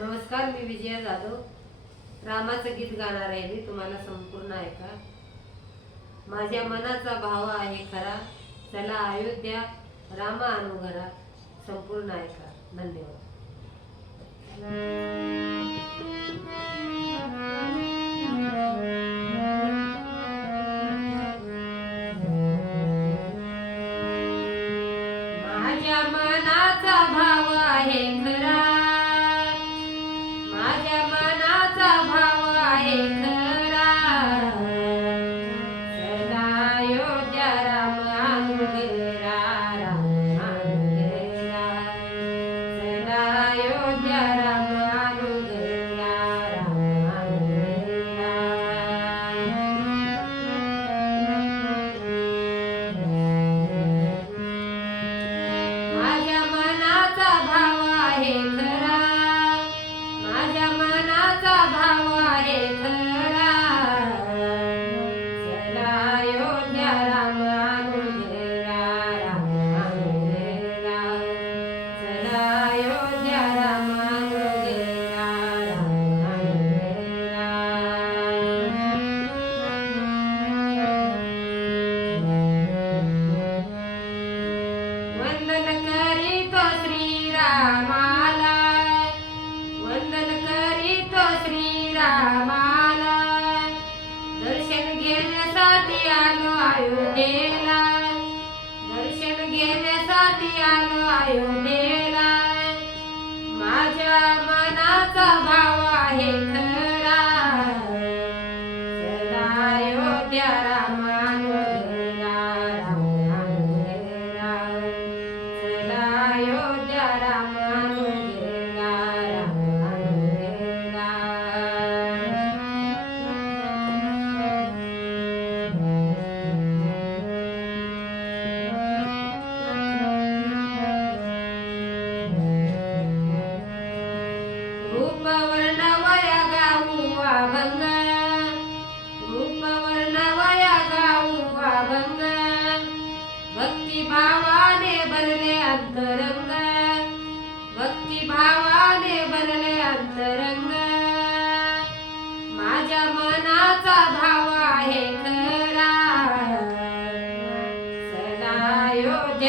नमस्कार मी विजया जाधव. रामाचं गीत गाणार आहे मी तुम्हाला संपूर्ण ऐका. माझ्या मनाचा भाव आहे खरा चला अयोध्या रामा अनुघरा संपूर्ण ऐका. धन्यवाद. अयोध्येला दर्शन घेण्यासाठी आलो अयोध्येला माझ्या मनाचा भाव आहे भक्ती भावाने भरले अंतरंग. भक्ती भावाने भरले अंतरंग. माझ्या मनाचा भाव आहे खरा. सदा योग्य